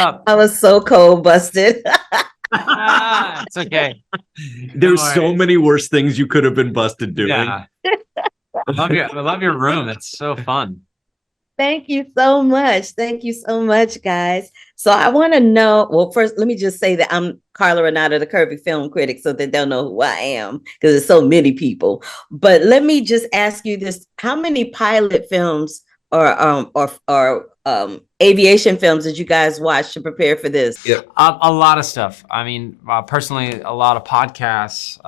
up? I was so cold busted. It's okay. There's so many worse things you could have been busted doing. Yeah. I love your room. It's so fun. Thank you so much. Thank you so much, guys. So I want to know, well, first, let me just say that I'm Carla Renata, the Curvy Film Critic, so that they'll know who I am, because there's so many people. But let me just ask you this. How many pilot films or aviation films did you guys watch to prepare for this? Yeah. A lot of stuff. I mean, personally, a lot of podcasts,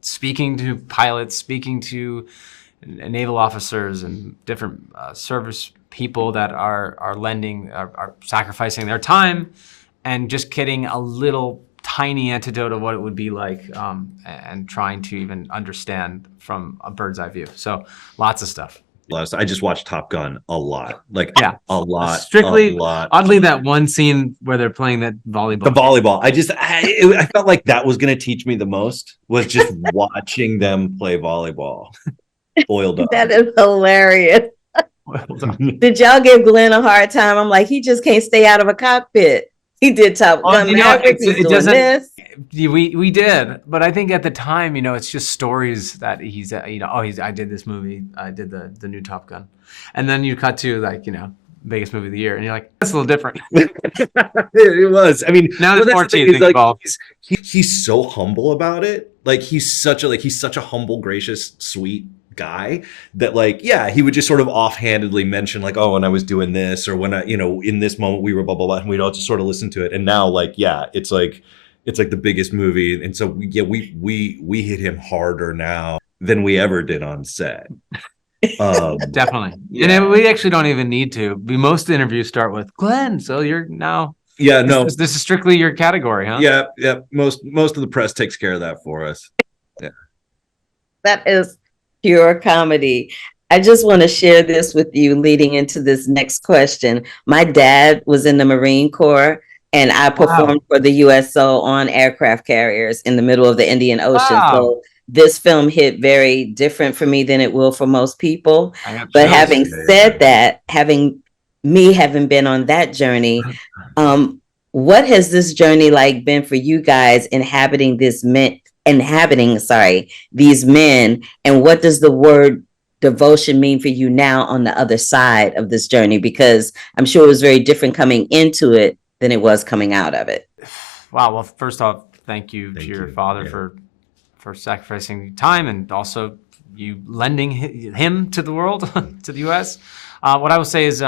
speaking to pilots, speaking to naval officers and different service people that are sacrificing their time and just getting a little tiny antidote of what it would be like, and trying to even understand from a bird's eye view. So lots of stuff. I just watched Top Gun a lot. A lot. Strictly, a lot. Oddly, that one scene where they're playing that volleyball. The volleyball. I felt like that was going to teach me the most, was just watching them play volleyball. Boiled up. That is hilarious. Did y'all give Glenn a hard time? I'm like, he just can't stay out of a cockpit. He did Top Gun Maverick. He's doing this. We did, but I think at the time, it's just stories that he's, I did this movie, I did the new Top Gun, and then you cut to biggest movie of the year, and you're like, that's a little different. It was. I mean, now there's more to you think about. He's so humble about it. He's such a humble, gracious, sweet guy that he would just sort of offhandedly mention oh, when I was doing this, or when I, in this moment we were blah blah blah, and we'd all just sort of listen to it. And now it's like the biggest movie, and so we hit him harder now than we ever did on set. Definitely. Yeah. And we actually don't even need to. Most interviews start with Glenn, so you're now. Yeah, no. This is strictly your category, huh? Yeah. Most of the press takes care of that for us. Yeah. That is pure comedy. I just want to share this with you leading into this next question. My dad was in the Marine Corps, and I performed for the USO on aircraft carriers in the middle of the Indian Ocean. Wow. So this film hit very different for me than it will for most people. But having said that, having been on that journey, what has this journey been for you guys inhabiting these men? And what does the word devotion mean for you now on the other side of this journey? Because I'm sure it was very different coming into it than it was coming out of it. Wow. Well, first off, thank you to your father for sacrificing time, and also you lending him to the world, to the U.S. What I will say is,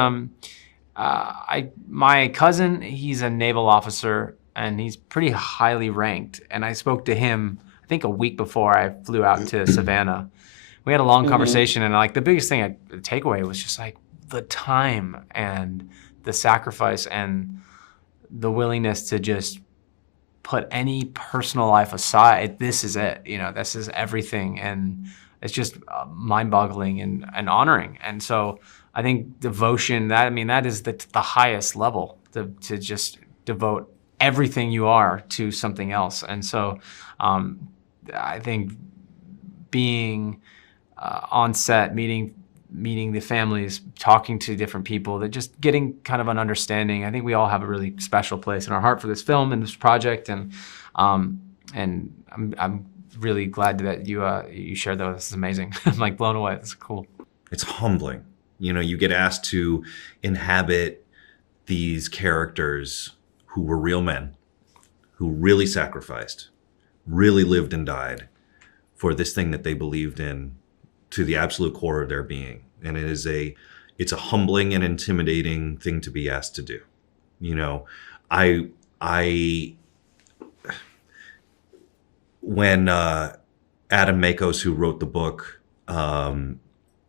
my cousin, he's a naval officer, and he's pretty highly ranked. And I spoke to him, I think a week before I flew out to Savannah. We had a long conversation, and the biggest thing, the takeaway was just the time and the sacrifice and the willingness to just put any personal life aside. This is it, this is everything. And it's just mind-boggling and honoring. And so I think devotion, that is the highest level, to just devote everything you are to something else. And so I think being on set, meeting the families, talking to different people, that just getting kind of an understanding. I think we all have a really special place in our heart for this film and this project, and I'm really glad that you shared that. This is amazing. I'm blown away. It's cool. It's humbling. You get asked to inhabit these characters who were real men, who really sacrificed, really lived and died for this thing that they believed in to the absolute core of their being. And it's a humbling and intimidating thing to be asked to do. When Adam Makos, who wrote the book,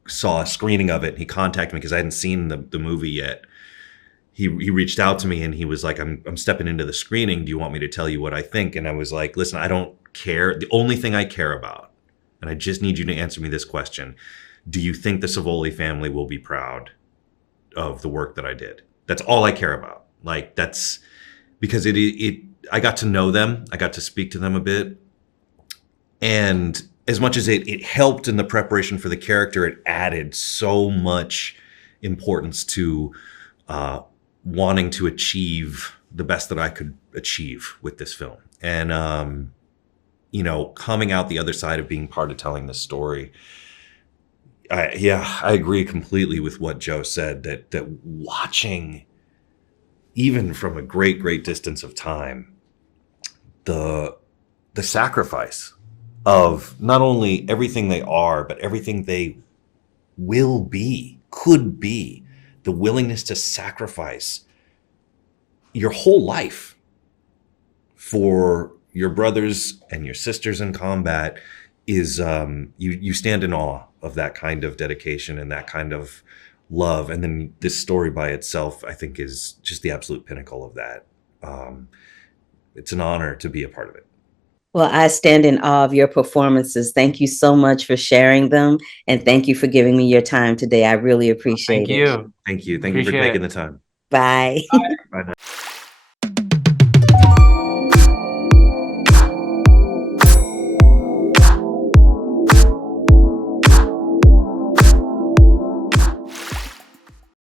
saw a screening of it, he contacted me because I hadn't seen the movie yet. He reached out to me and he was like, I'm stepping into the screening. Do you want me to tell you what I think? And I was like, listen, I don't care. The only thing I care about, and I just need you to answer me this question: do you think the Savoli family will be proud of the work that I did? That's all I care about. That's because I got to know them. I got to speak to them a bit. And as much as it helped in the preparation for the character, it added so much importance to wanting to achieve the best that I could achieve with this film. And, you know, coming out the other side of being part of telling this story, I agree completely with what Joe said, that watching, even from a great distance of time, the sacrifice of not only everything they are, but everything they will be, could be, the willingness to sacrifice your whole life for your brothers and your sisters in combat is, you stand in awe of that kind of dedication and that kind of love. And then this story by itself, I think, is just the absolute pinnacle of that. It's an honor to be a part of it. Well, I stand in awe of your performances. Thank you so much for sharing them. And thank you for giving me your time today. I really appreciate Thank it. you. Thank you. Thank you for Appreciate taking it. the time. Bye. Bye now.